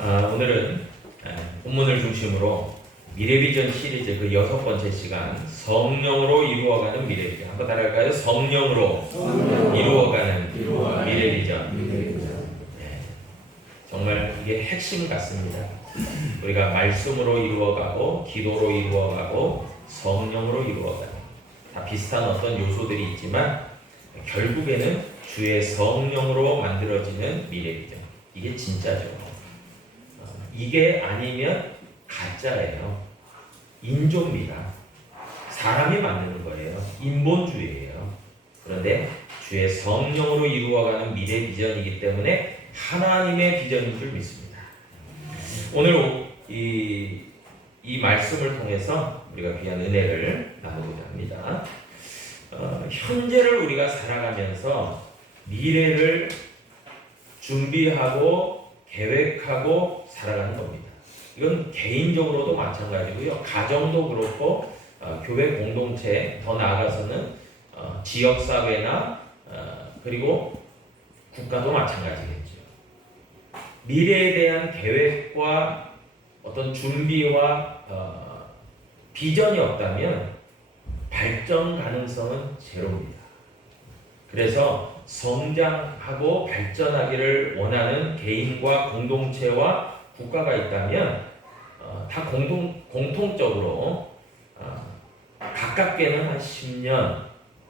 아, 오늘은 에, 본문을 중심으로 미래비전 시리즈 그 여섯 번째 시간 성령으로 이루어가는 미래비전 한번 따라할까요? 성령으로 이루어가는 이루어가는 미래비전 네, 정말 이게 핵심 같습니다. 우리가 말씀으로 이루어가고 기도로 이루어가고 성령으로 이루어가는 다 비슷한 어떤 요소들이 있지만 결국에는 주의 성령으로 만들어지는 미래비전 이게 진짜죠. 어, 이게 아니면 가짜예요. 인조입니다. 사람이 만드는 거예요. 인본주의예요. 그런데 주의 성령으로 이루어가는 미래 비전이기 때문에 하나님의 비전인 줄 믿습니다. 오늘 이, 이 말씀을 통해서 우리가 귀한 은혜를 나누고자 합니다. 어, 현재를 우리가 살아가면서 미래를 준비하고 계획하고 살아가는 겁니다. 이건 개인적으로도 마찬가지고요. 가정도 그렇고 어, 교회 공동체 더 나아가서는 어, 지역 사회나 어, 그리고 국가도 마찬가지겠죠. 미래에 대한 계획과 어떤 준비와 어, 비전이 없다면 발전 가능성은 제로입니다. 그래서 성장하고 발전하기를 원하는 개인과 공동체와 국가가 있다면 어, 다 공동 공통적으로 어, 가깝게는 한 10년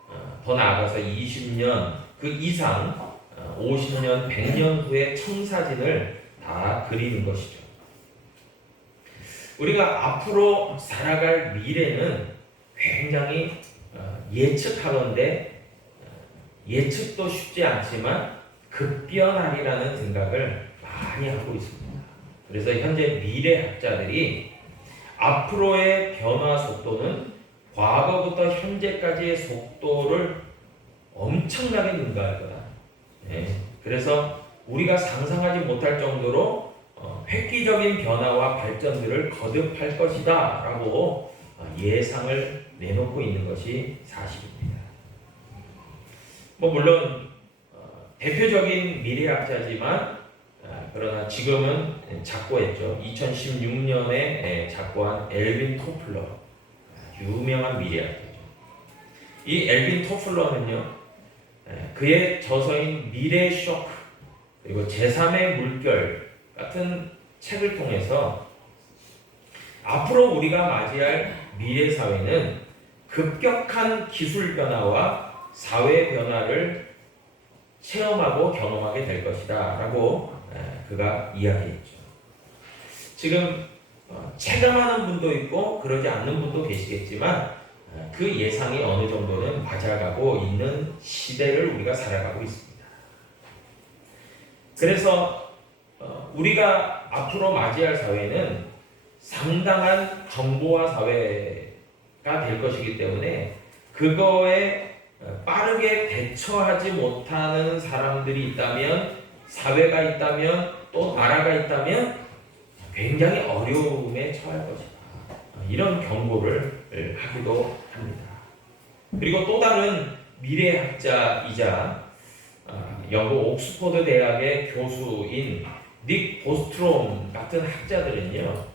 어, 더 나아가서 20년 그 이상 어, 50년 100년 후의 청사진을 다 그리는 것이죠. 우리가 앞으로 살아갈 미래는 굉장히 어, 예측하건데 어, 예측도 쉽지 않지만 급변하리라는 생각을 많이 하고 있습니다. 그래서 현재 미래학자들이 앞으로의 변화 속도는 과거부터 현재까지의 속도를 엄청나게 능가할 거다. 네. 그래서 우리가 상상하지 못할 정도로 어, 획기적인 변화와 발전들을 거듭할 것이다 라고 어, 예상을 내놓고 있는 것이 사실입니다. 뭐 물론 어, 대표적인 미래학자지만 아, 그러나 지금은 작고했죠. 2016년에 작고한 엘빈 토플러 아, 유명한 미래학자죠. 이 엘빈 토플러는요 에, 그의 저서인 미래 쇼크 그리고 제3의 물결 같은 책을 통해서 앞으로 우리가 맞이할 미래 사회는 급격한 기술 변화와 사회 변화를 체험하고 경험하게 될 것이다 라고 에, 그가 이야기했죠. 지금 어, 체감하는 분도 있고 그러지 않는 분도 계시겠지만 에, 그 예상이 어느 정도는 맞아가고 있는 시대를 우리가 살아가고 있습니다. 그래서 어, 우리가 앞으로 맞이할 사회는 상당한 정보화 사회가 될 것이기 때문에 그거에 어, 빠르게 대처하지 못하는 사람들이 있다면 사회가 있다면 또 나라가 있다면 굉장히 어려움에 처할 것이다. 어, 이런 경고를 하기도 합니다. 그리고 또 다른 미래학자이자 어, 영국 옥스퍼드 대학의 교수인 닉 보스트롬 같은 학자들은요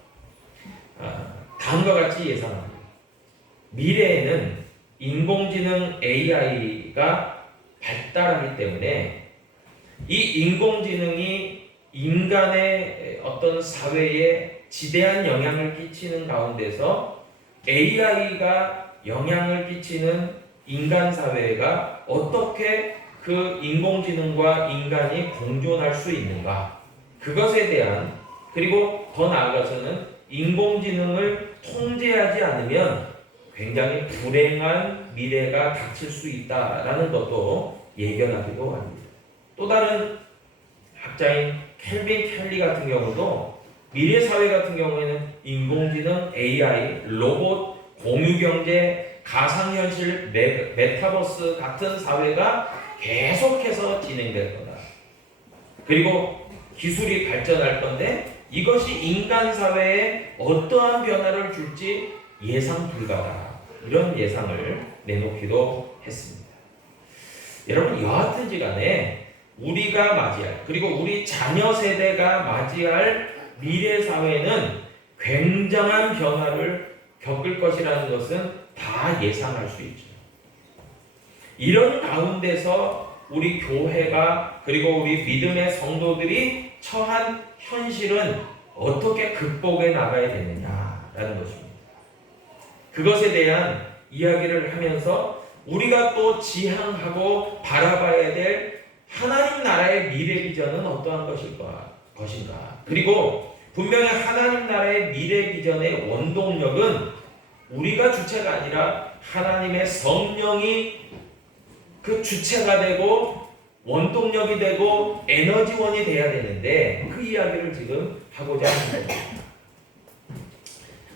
어, 다음과 같이 예상합니다. 미래에는 인공지능 AI가 발달하기 때문에 이 인공지능이 인간의 어떤 사회에 지대한 영향을 끼치는 가운데서 AI가 영향을 끼치는 인간 사회가 어떻게 그 인공지능과 인간이 공존할 수 있는가? 그것에 대한 그리고 더 나아가서는 인공지능을 통제하지 않으면 굉장히 불행한 미래가 닥칠 수 있다라는 것도 예견하기도 합니다. 또 다른 학자인 켈빈 켈리 같은 경우도 미래 사회 같은 경우에는 인공지능, AI, 로봇, 공유경제, 가상현실, 메, 메타버스 같은 사회가 계속해서 진행될 거다. 그리고 기술이 발전할 건데 이것이 인간 사회에 어떠한 변화를 줄지 예상 불가다. 이런 예상을 내놓기도 했습니다. 여러분 여하튼지 간에 우리가 맞이할 그리고 우리 자녀 세대가 맞이할 미래 사회는 굉장한 변화를 겪을 것이라는 것은 다 예상할 수 있죠. 이런 가운데서 우리 교회가 그리고 우리 믿음의 성도들이 처한 현실은 어떻게 극복해 나가야 되느냐라는 것입니다. 그것에 대한 이야기를 하면서 우리가 또 지향하고 바라봐야 될 하나님 나라의 미래 비전은 어떠한? 것인가? 그리고 분명히 하나님 나라의 미래 비전의 원동력은 우리가 주체가 아니라 하나님의 성령이 그 주체가 되고 원동력이 되고 에너지원이 돼야 되는데 그 이야기를 지금 하고자 겁니다.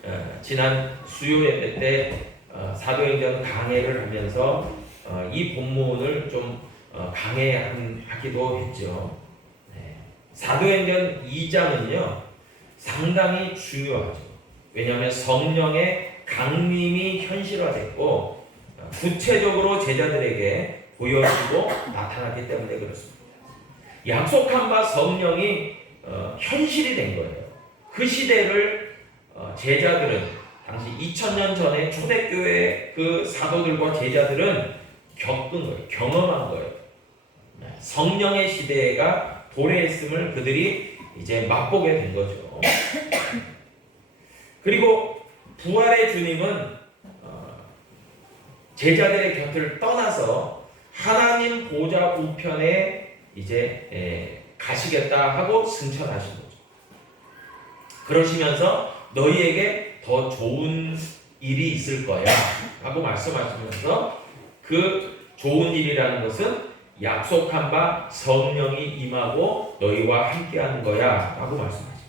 어, 지난 수요 예배 때 어, 사도행전 강해를 하면서 어, 이 본문을 좀 어, 강해하기도 했죠. 네. 사도행전 2장은요 상당히 중요하죠. 왜냐하면 성령의 강림이 현실화됐고 어, 구체적으로 제자들에게 보여지고 나타났기 때문에 그렇습니다. 약속한 바 성령이 어, 현실이 된 거예요. 그 시대를 어, 제자들은 당시 2000년 전에 초대교회 그 사도들과 제자들은 겪은 거예요. 경험한 거예요. 네, 성령의 시대가 도래했음을 그들이 이제 맛보게 된 거죠. 그리고 부활의 주님은 어, 제자들의 곁을 떠나서 하나님 보좌 우편에 이제 에, 가시겠다 하고 승천하신 거죠. 그러시면서 너희에게 더 좋은 일이 있을 거야 하고 말씀하시면서 그 좋은 일이라는 것은 약속한 바 성령이 임하고 너희와 함께하는 거야 라고 말씀하신 거예요.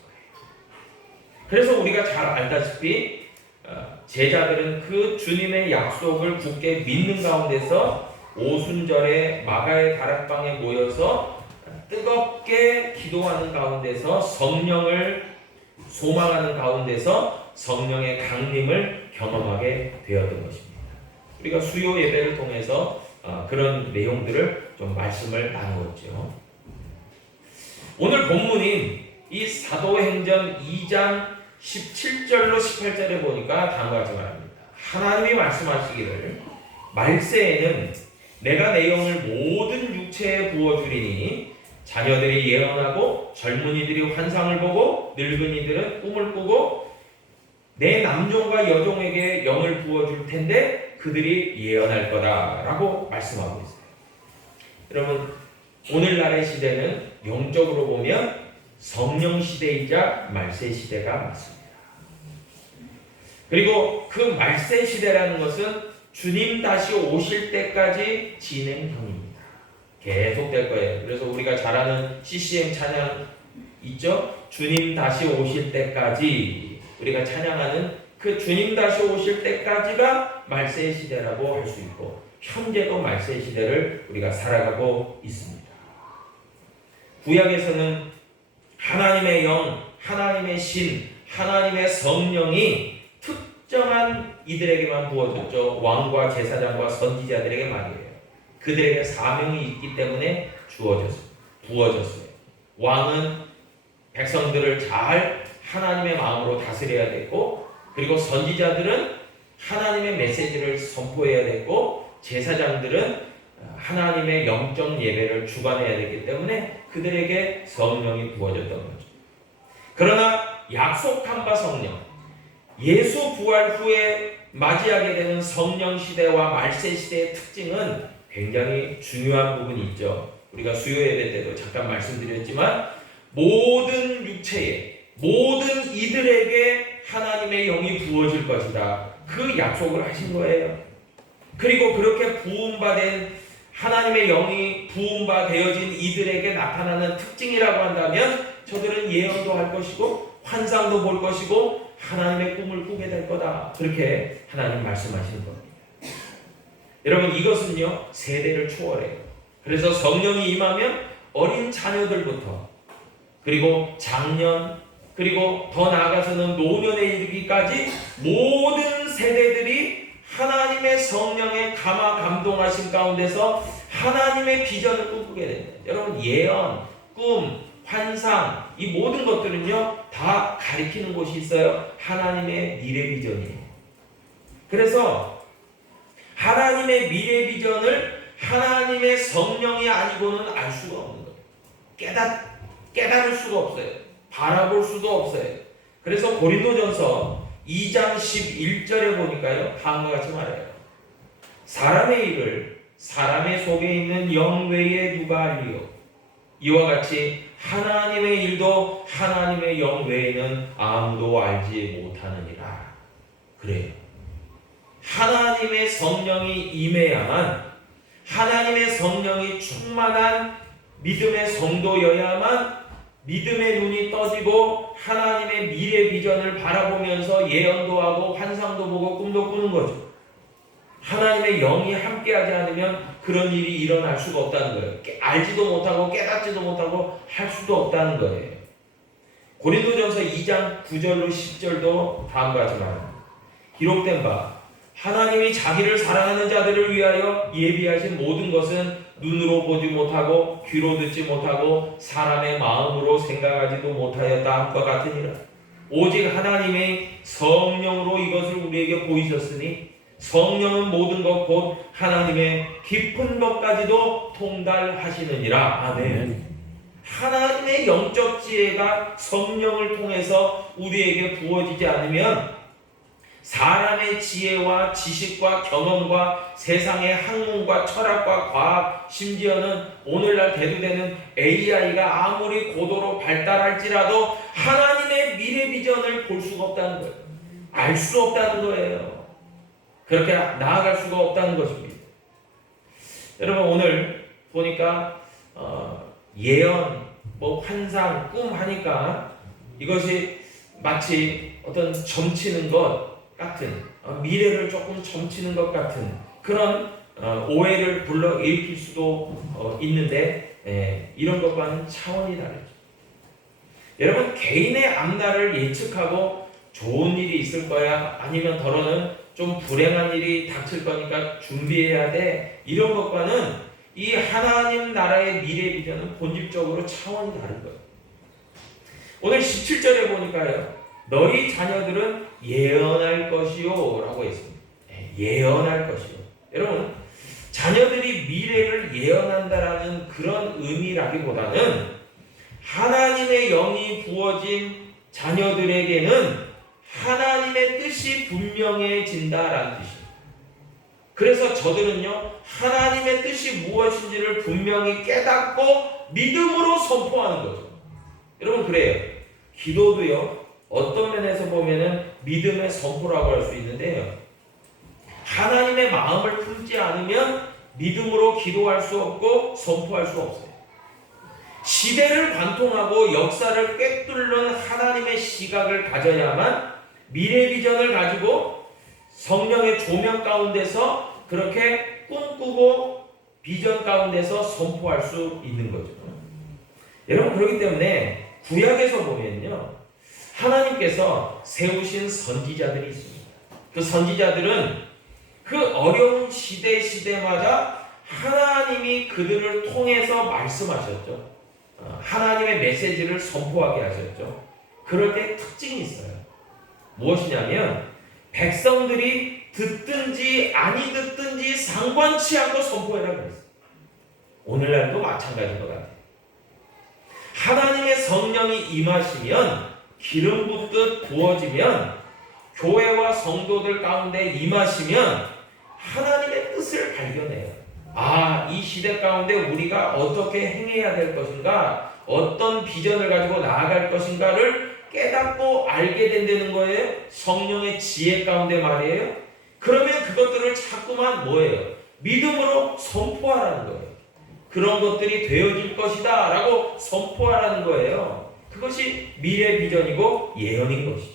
그래서 우리가 잘 알다시피 어, 제자들은 그 주님의 약속을 굳게 믿는 가운데서 오순절에 마가의 다락방에 모여서 뜨겁게 기도하는 가운데서 성령을 소망하는 가운데서 성령의 강림을 경험하게 되었던 것입니다. 우리가 수요 예배를 통해서 어, 그런 내용들을 좀 말씀을 나누었죠. 오늘 본문인 이 사도행전 2장 17절로 18절에 보니까 다음과 같이 말합니다. 하나님이 말씀하시기를 말세에는 내가 내 영을 모든 육체에 부어주리니 자녀들이 예언하고 젊은이들이 환상을 보고 늙은이들은 꿈을 꾸고 내 남종과 여종에게 영을 부어줄 텐데 그들이 예언할 거다라고 말씀하고 있어요. 여러분 오늘날의 시대는 영적으로 보면 성령 시대이자 말세 시대가 맞습니다. 그리고 그 말세 시대라는 것은 주님 다시 오실 때까지 진행형입니다. 계속 될 거예요. 그래서 우리가 잘 아는 CCM 찬양 있죠? 주님 다시 오실 때까지 우리가 찬양하는 그 주님 다시 오실 때까지가 말세 시대라고 할 수 있고 현재도 말세 시대를 우리가 살아가고 있습니다. 구약에서는 하나님의 영, 하나님의 신, 하나님의 성령이 특정한 이들에게만 부어졌죠. 왕과 제사장과 선지자들에게 말이에요. 그들에게 사명이 있기 때문에 주어졌어요. 부어졌어요. 왕은 백성들을 잘 하나님의 마음으로 다스려야 됐고, 그리고 선지자들은 하나님의 메시지를 선포해야 됐고, 제사장들은 하나님의 영적 예배를 주관해야 되기 때문에 그들에게 성령이 부어졌던 거죠. 그러나 약속한 바 성령, 예수 부활 후에 맞이하게 되는 성령 시대와 말세 시대의 특징은 굉장히 중요한 부분이 있죠. 우리가 수요 예배 때도 잠깐 말씀드렸지만 모든 육체에 모든 이들에게 하나님의 영이 부어질 것이다. 그 약속을 하신 거예요. 그리고 그렇게 부음받은 하나님의 영이 부음바 되어진 이들에게 나타나는 특징이라고 한다면 저들은 예언도 할 것이고 환상도 볼 것이고 하나님의 꿈을 꾸게 될 거다. 그렇게 하나님 말씀하시는 겁니다. 여러분 이것은요 세대를 초월해요. 그래서 성령이 임하면 어린 자녀들부터 그리고 장년 그리고 더 나아가서는 노년에 이르기까지 모든 세대들이 하나님의 성령의 감화 감동하신 가운데서 하나님의 비전을 꿈꾸게 됩니다. 여러분 예언, 꿈, 환상 이 모든 것들은요 다 가리키는 곳이 있어요. 하나님의 미래 비전이에요. 그래서 하나님의 미래 비전을 하나님의 성령이 아니고는 알 수가 없는 거예요. 깨닫 깨달을 수가 없어요. 바라볼 수도 없어요. 그래서 고린도전서 2장 11절에 보니까요 다음과 같이 말해요. 사람의 일을 사람의 속에 있는 영 외에 누가 알리요? 이와 같이 하나님의 일도 하나님의 영 외에는 아무도 알지 못하느니라. 그래요. 하나님의 성령이 임해야만 하나님의 성령이 충만한 믿음의 성도여야만 믿음의 눈이 떠지고 하나님의 미래 비전을 바라보면서 예언도 하고 환상도 보고 꿈도 꾸는 거죠. 하나님의 영이 함께하지 않으면 그런 일이 일어날 수가 없다는 거예요. 깨- 알지도 못하고 깨닫지도 못하고 할 수도 없다는 거예요. 고린도전서 2장 9절로 10절도 다음과 같이 말합니다. 기록된 바 하나님이 자기를 사랑하는 자들을 위하여 예비하신 모든 것은 눈으로 보지 못하고 귀로 듣지 못하고 사람의 마음으로 생각하지도 못하였다 함과 같으니라. 오직 하나님의 성령으로 이것을 우리에게 보이셨으니 성령은 모든 것 곧 하나님의 깊은 것까지도 통달하시느니라. 아멘. 하나님의 영적 지혜가 성령을 통해서 우리에게 부어지지 않으면 사람의 지혜와 지식과 경험과 세상의 학문과 철학과 과학 심지어는 오늘날 대두되는 AI가 아무리 고도로 발달할지라도 하나님의 미래 비전을 볼 수가 없다는 거예요. 알 수 없다는 거예요. 그렇게 나아갈 수가 없다는 것입니다. 여러분 오늘 보니까 어, 예언, 뭐 환상, 꿈 하니까 이것이 마치 어떤 점치는 것 같은 어, 미래를 조금 점치는 것 같은 그런 어, 오해를 불러 일으킬 수도 어, 있는데 예, 이런 것과는 차원이 다르죠. 여러분 개인의 앞날을 예측하고 좋은 일이 있을 거야 아니면 더러는 좀 불행한 일이 닥칠 거니까 준비해야 돼 이런 것과는 이 하나님 나라의 미래 비전은 본질적으로 차원이 다른 거예요. 오늘 17절에 보니까요. 너희 자녀들은 예언할 것이요 라고 했습니다. 예, 예언할 것이요. 여러분 자녀들이 미래를 예언한다라는 그런 의미라기보다는 하나님의 영이 부어진 자녀들에게는 하나님의 뜻이 분명해진다라는 뜻이에요. 그래서 저들은요 하나님의 뜻이 무엇인지를 분명히 깨닫고 믿음으로 선포하는 거죠. 여러분 그래요. 기도도요 어떤 면에서 보면은 믿음의 선포라고 할 수 있는데요. 하나님의 마음을 품지 않으면 믿음으로 기도할 수 없고 선포할 수 없어요. 시대를 관통하고 역사를 꿰뚫는 하나님의 시각을 가져야만 미래 비전을 가지고 성령의 조명 가운데서 그렇게 꿈꾸고 비전 가운데서 선포할 수 있는 거죠. 여러분 그렇기 때문에 구약에서 보면요. 하나님께서 세우신 선지자들이 있습니다. 그 선지자들은 그 어려운 시대 시대마다 하나님이 그들을 통해서 말씀하셨죠. 어, 하나님의 메시지를 선포하게 하셨죠. 그럴 때 특징이 있어요. 무엇이냐면 백성들이 듣든지 아니 듣든지 상관치 않고 선포해라 그랬어요. 오늘날도 마찬가지인 것 같아요. 하나님의 성령이 임하시면 기름 붓듯 부어지면 교회와 성도들 가운데 임하시면 하나님의 뜻을 발견해요. 아, 이 시대 가운데 우리가 어떻게 행해야 될 것인가, 어떤 비전을 가지고 나아갈 것인가를 깨닫고 알게 된다는 거예요. 성령의 지혜 가운데 말이에요. 그러면 그것들을 자꾸만 뭐예요? 믿음으로 선포하라는 거예요. 그런 것들이 되어질 것이다 라고 선포하라는 거예요. 그것이 미래 비전이고 예언인 것이죠.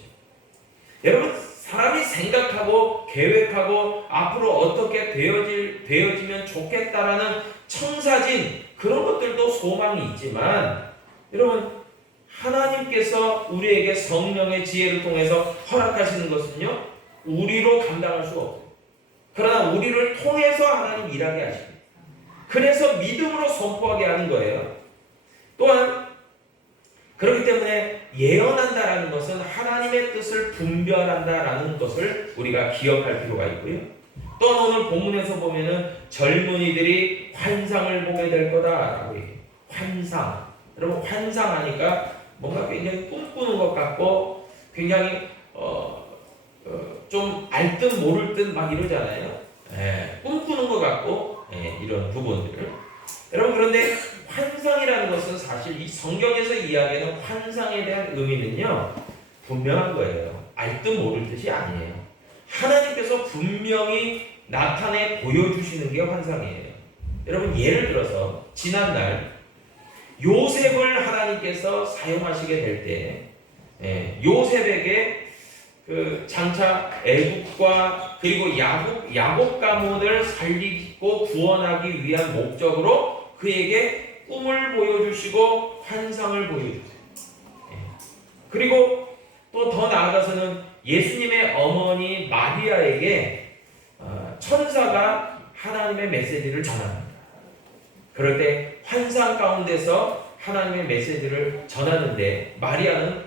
여러분, 사람이 생각하고 계획하고 앞으로 어떻게 되어질, 되어지면 좋겠다라는 청사진 그런 것들도 소망이 있지만 여러분, 하나님께서 우리에게 성령의 지혜를 통해서 허락하시는 것은요, 우리로 감당할 수 없어요. 그러나 우리를 통해서 하나님 일하게 하십니다. 그래서 믿음으로 선포하게 하는 거예요. 또한 그렇기 때문에 예언한다라는 것은 하나님의 뜻을 분별한다라는 것을 우리가 기억할 필요가 있고요. 또 오늘 본문에서 보면은 젊은이들이 환상을 보게 될 거다라고 얘기해요. 환상. 여러분 환상하니까 뭔가 굉장히 꿈꾸는 것 같고 굉장히 어, 어, 좀 알 듯 모를 듯 막 이러잖아요. 예, 꿈꾸는 것 같고 예, 이런 부분들을 여러분 그런데 환상이라는 것은 사실 이 성경에서 이야기하는 환상에 대한 의미는요 분명한 거예요. 알듯 모를 듯이 아니에요. 하나님께서 분명히 나타내 보여주시는 게 환상이에요. 여러분 예를 들어서 지난날 요셉을 하나님께서 사용하시게 될 때, 예, 요셉에게 그 장차 애국과 그리고 야곱 야곱 가문을 살리고 구원하기 위한 목적으로 그에게 꿈을 보여주시고 환상을 보여주세요. 예. 그리고 또 더 나아가서는 예수님의 어머니 마리아에게 어, 천사가 하나님의 메시지를 전합니다. 그럴 때 환상 가운데서 하나님의 메시지를 전하는데 마리아는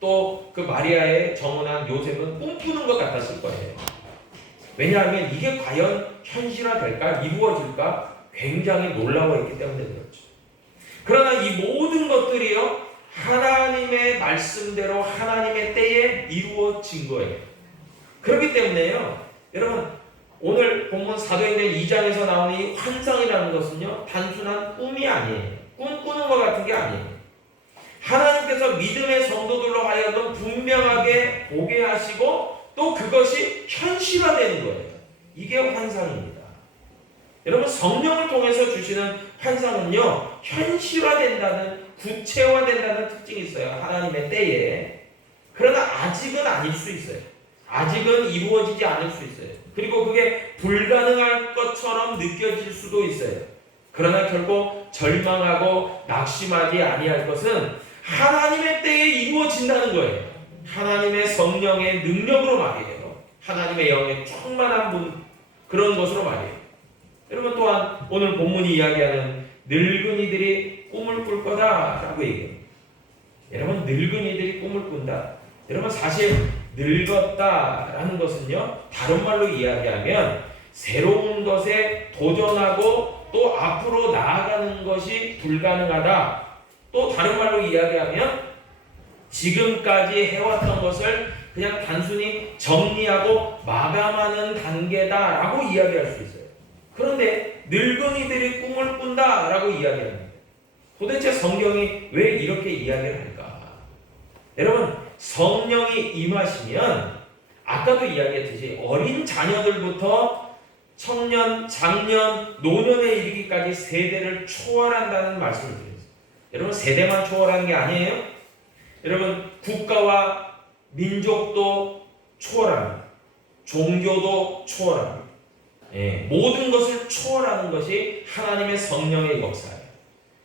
또 그 마리아의 정원한 요셉은 꿈꾸는 것 같았을 거예요. 왜냐하면 이게 과연 현실화 될까 이루어질까 굉장히 놀라워했기 때문에 그렇죠. 그러나 이 모든 것들이요 하나님의 말씀대로 하나님의 때에 이루어진 거예요. 그렇기 때문에요 여러분 오늘 본문 사도행전 2장에서 나오는 이 환상이라는 것은요 단순한 꿈이 아니에요. 꿈꾸는 것 같은 게 아니에요. 하나님께서 믿음의 성도들로 하여금 분명하게 보게 하시고 또 그것이 현실화되는 거예요. 이게 환상입니다. 여러분 성령을 통해서 주시는 환상은요 현실화된다는 구체화된다는 특징이 있어요. 하나님의 때에 그러나 아직은 아닐 수 있어요. 아직은 이루어지지 않을 수 있어요. 그리고 그게 불가능할 것처럼 느껴질 수도 있어요. 그러나 결국 절망하고 낙심하지 아니할 것은 하나님의 때에 이루어진다는 거예요. 하나님의 성령의 능력으로 말이에요. 하나님의 영의 충만한 분 그런 것으로 말이에요. 여러분 또한 오늘 본문이 이야기하는 늙은이들이 꿈을 꿀 거다라고 얘기해요. 여러분 늙은이들이 꿈을 꾼다. 여러분 사실 늙었다라는 것은요 다른 말로 이야기하면 새로운 것에 도전하고 또 앞으로 나아가는 것이 불가능하다. 또 다른 말로 이야기하면 지금까지 해왔던 것을 그냥 단순히 정리하고 마감하는 단계다라고 이야기할 수 있어요. 그런데 늙은이들이 꿈을 꾼다 라고 이야기합니다. 도대체 성경이 왜 이렇게 이야기를 할까? 여러분 성령이 임하시면 아까도 이야기했듯이 어린 자녀들부터 청년, 장년, 노년에 이르기까지 세대를 초월한다는 말씀을 드렸어요. 여러분 세대만 초월하는 게 아니에요. 여러분 국가와 민족도 초월합니다. 종교도 초월합니다. 예, 모든 것을 초월하는 것이 하나님의 성령의 역사예요.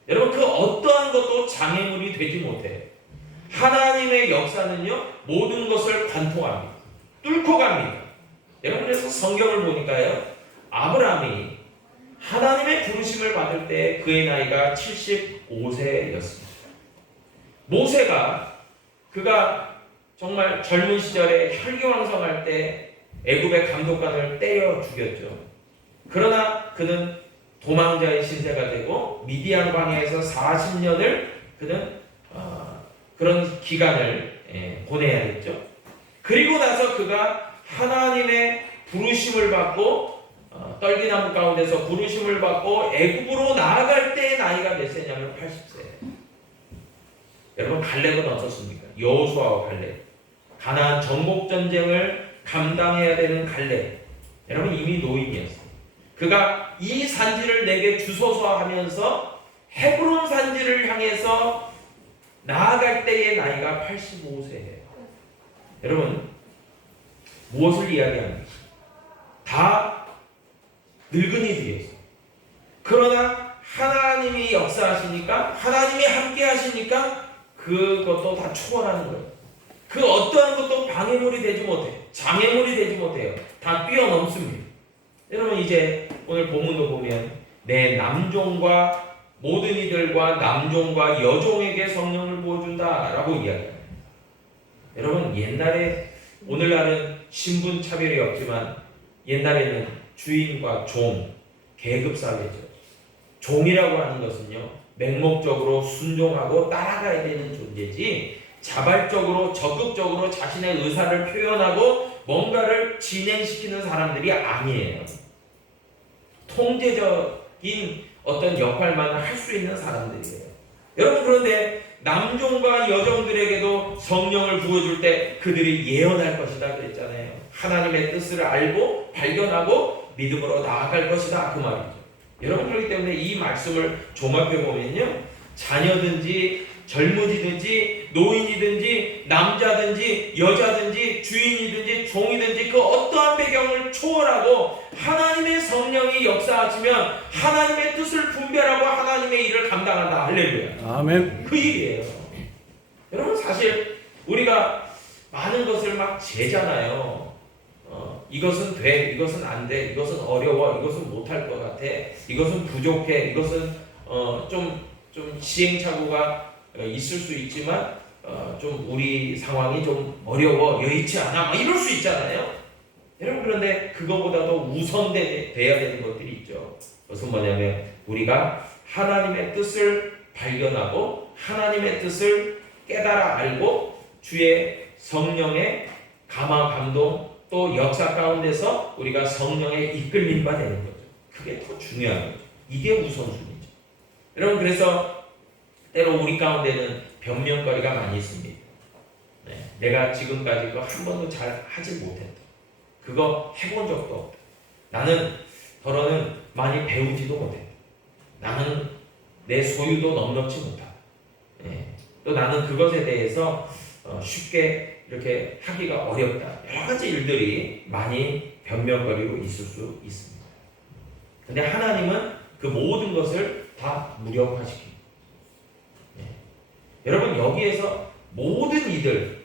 여러분 그 어떠한 것도 장애물이 되지 못해요. 하나님의 역사는요 모든 것을 관통합니다. 뚫고 갑니다. 여러분 그래서 성경을 보니까요 아브라함이 하나님의 부르심을 받을 때 그의 나이가 75세였습니다. 모세가 그가 정말 젊은 시절에 혈기왕성할 때 애굽의 감독관을 때려 죽였죠. 그러나 그는 도망자의 신세가 되고 미디안 광야에서 40년을 그는 어, 그런 기간을 예, 보내야 했죠. 그리고 나서 그가 하나님의 부르심을 받고 어, 떨기나무 가운데서 부르심을 받고 애굽으로 나아갈 때의 나이가 몇 세냐면 80세. 여러분 갈렙은 어떻습니까? 여호수아와 갈렙. 가나안 정복 전쟁을 감당해야 되는 갈렙. 여러분 이미 노인이었어요. 그가 이 산지를 내게 주소서 하면서 헤브론 산지를 향해서 나아갈 때의 나이가 85세예요. 여러분 무엇을 이야기합니까? 다 늙은이들이었어요. 그러나 하나님이 역사하시니까 하나님이 함께 하시니까 그것도 다 초월하는 거예요. 그 어떠한 것도 방해물이 되지 못해. 장애물이 되지 못해요. 다 뛰어넘습니다. 여러분 이제 오늘 본문도 보면 내 남종과 모든 이들과 남종과 여종에게 성령을 부어준다라고 이야기합니다. 여러분 옛날에 오늘날은 신분 차별이 없지만 옛날에는 주인과 종 계급 사회죠. 종이라고 하는 것은요 맹목적으로 순종하고 따라가야 되는 존재지 자발적으로 적극적으로 자신의 의사를 표현하고 뭔가를 진행시키는 사람들이 아니에요. 통제적인 어떤 역할만 할 수 있는 사람들이에요. 여러분 그런데 남종과 여종들에게도 성령을 부어줄 때 그들이 예언할 것이다 그랬잖아요. 하나님의 뜻을 알고 발견하고 믿음으로 나아갈 것이다 그 말이죠. 여러분 그렇기 때문에 이 말씀을 종합해 보면요. 자녀든지 젊은이든지 노인이든지 남자든지 여자든지 주인이든지 종이든지 그 어떠한 배경을 초월하고 하나님의 성령이 역사하시면 하나님의 뜻을 분별하고 하나님의 일을 감당한다. 할렐루야. 아멘. 그 일이에요. 여러분 사실 우리가 많은 것을 막 재잖아요. 어, 이것은 돼 이것은 안 돼 이것은 어려워 이것은 못할 것 같아 이것은 부족해 이것은 어, 좀, 좀 시행착오가 어, 있을 수 있지만 어, 좀 우리 상황이 좀 어려워 여의치 않아 막 이럴 수 있잖아요. 여러분 그런데 그거보다도 우선돼야 되는 것들이 있죠. 그것은 뭐냐면 우리가 하나님의 뜻을 발견하고 하나님의 뜻을 깨달아 알고 주의 성령의 감화 감동 또 역사 가운데서 우리가 성령의 이끌림 바 되는 거죠. 그게 더 중요한 거죠. 이게 우선순위죠. 여러분 그래서 때로 우리 가운데는 변명거리가 많이 있습니다. 네, 내가 지금까지 그거 한 번도 잘 하지 못했다. 그거 해본 적도 없다. 나는 더러는 많이 배우지도 못했다. 나는 내 소유도 넉넉지 못하다. 네, 또 나는 그것에 대해서 어, 쉽게 이렇게 하기가 어렵다. 여러 가지 일들이 많이 변명거리로 있을 수 있습니다. 근데 하나님은 그 모든 것을 다 무력화시킵니다. 여러분 여기에서 모든 이들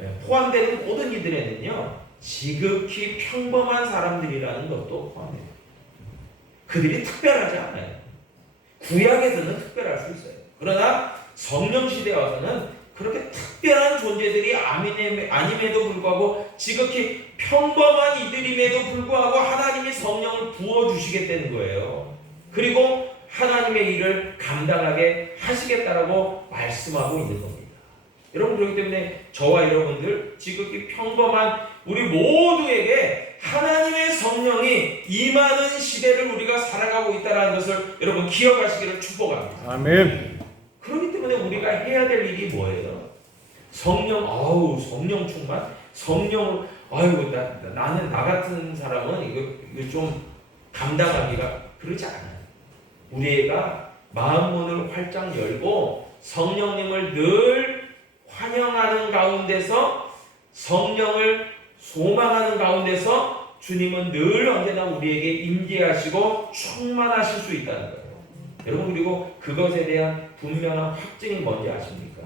예, 포함되는 모든 이들에는요 지극히 평범한 사람들이라는 것도 포함돼요. 그들이 특별하지 않아요. 구약에서는 특별할 수 있어요. 그러나 성령 시대 와서는 그렇게 특별한 존재들이 아님에- 아님에도 불구하고 지극히 평범한 이들임에도 불구하고 하나님이 성령을 부어 주시겠다는 거예요. 그리고 하나님의 일을 감당하게 하시겠다라고 말씀하고 있는 겁니다. 여러분 그렇기 때문에 저와 여러분들 지극히 평범한 우리 모두에게 하나님의 성령이 임하는 시대를 우리가 살아가고 있다는 것을 여러분 기억하시기를 축복합니다. 아멘. 그렇기 때문에 우리가 해야 될 일이 뭐예요? 성령, 아우 성령 충만, 성령, 아유 나, 나는 나 같은 사람은 이거 이거 좀 감당하기가 그러지 않아요. 우리가 마음 문을 활짝 열고 성령님을 늘 환영하는 가운데서 성령을 소망하는 가운데서 주님은 늘 언제나 우리에게 임재하시고 충만하실 수 있다는 거예요. 여러분 그리고 그것에 대한 분명한 확증이 뭔지 아십니까?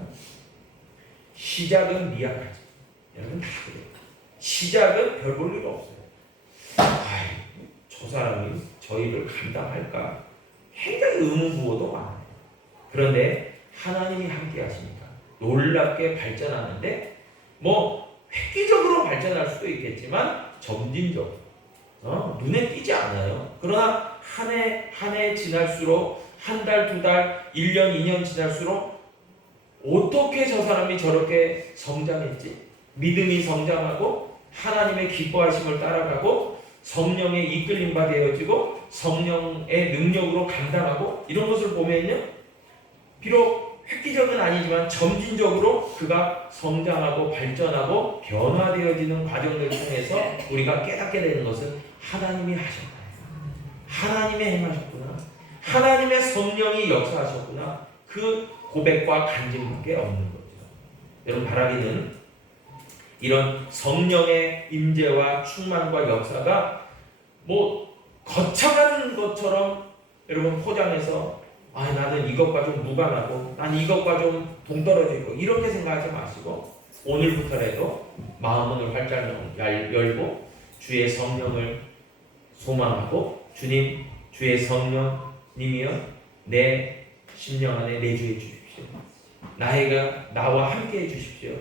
시작은 미약하지. 여러분 다 그래요. 시작은 별 볼일 없어요. 아이, 저 사람이 저희를 감당할까? 굉장히 의문부호도 많아요. 그런데 하나님이 함께 하시니까 놀랍게 발전하는데 뭐 획기적으로 발전할 수도 있겠지만 점진적으로 어, 눈에 띄지 않아요. 그러나 한 해 한 해 지날수록 한 달, 두 달, 1년, 2년 지날수록 어떻게 저 사람이 저렇게 성장했지? 믿음이 성장하고 하나님의 기뻐하심을 따라가고 성령의 이끌림 바 되어지고 성령의 능력으로 감당하고 이런 것을 보면요. 비록 획기적은 아니지만 점진적으로 그가 성장하고 발전하고 변화되어지는 과정을 통해서 우리가 깨닫게 되는 것은 하나님이 하셨다. 하나님의 행하셨구나. 하나님의 성령이 역사하셨구나. 그 고백과 간증밖에 없는 거죠. 여러분 바라기는 이런 성령의 임재와 충만과 역사가 뭐 거창한 것처럼 여러분 포장해서 아 나는 이것과 좀 무관하고 난 이것과 좀 동떨어져 있고 이렇게 생각하지 마시고 오늘부터라도 마음을 활짝 열- 열고 주의 성령을 소망하고 주님 주의 성령 님이요 내 심령 안에 내주해 주십시오. 나이가 나와 함께 해 주십시오.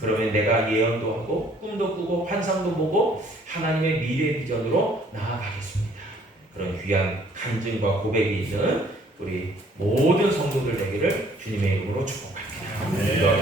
그러면 내가 예언도 하고 꿈도 꾸고 환상도 보고 하나님의 미래 비전으로 나아가겠습니다. 그런 귀한 간증과 고백이 있는 우리 모든 성도들 되기를 주님의 이름으로 축복합니다. 기도하겠습니다.